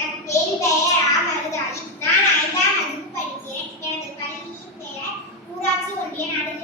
வணக்கம் என் பெயர் ஆ மருதாளி நான் ஐந்தாம் வகுப்பு படிக்கிறேன். எனது பள்ளியின் பெயர் ஊராட்சி ஒன்றிய நடுநிலைப்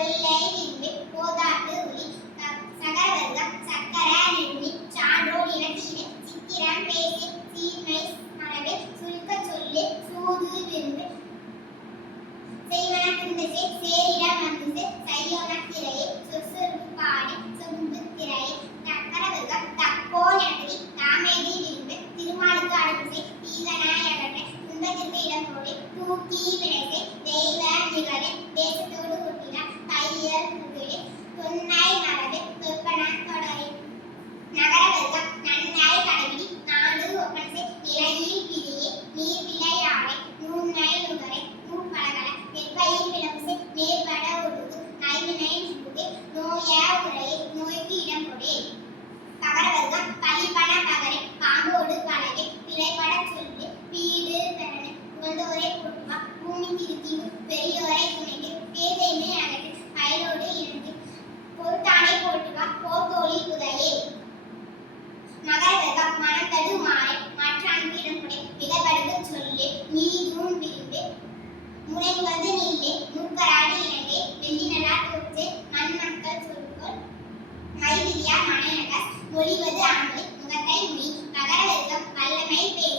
கொல்லையின்றி போதாட்டு ஒளி சகர்வர்க்கம் சக்கர நின்றி சான்றோர் இனத்தீடு சித்திரம் பேசி தீமை மரபு சுருக்க சொல்லி சூது விருந்து செய்வன குந்தசை சேரிடம் வந்து செய்யோன திரையை சுறுசுறுப்பு பாடி சொம்பு திரையை சக்கரவர்க்கம் தக்கோ எனதி தாமேதி விருந்து திருமாலுக்கு அடுத்து தீவன என்ற துன்பத்திற்கு இடம் போடு தூக்கி அறிந்திருக்கீர் பெரியோரை துணைக்கு பேதைமை அழகு அயலோடு இருந்து பொறுத்தானை போட்டுவா போர்த்தோழி புதையே மகர்வகம் மனத்தடு மொழிவது ஆண்டு முகத்தை முனி மகரவர்க்கம் வல்லமை பே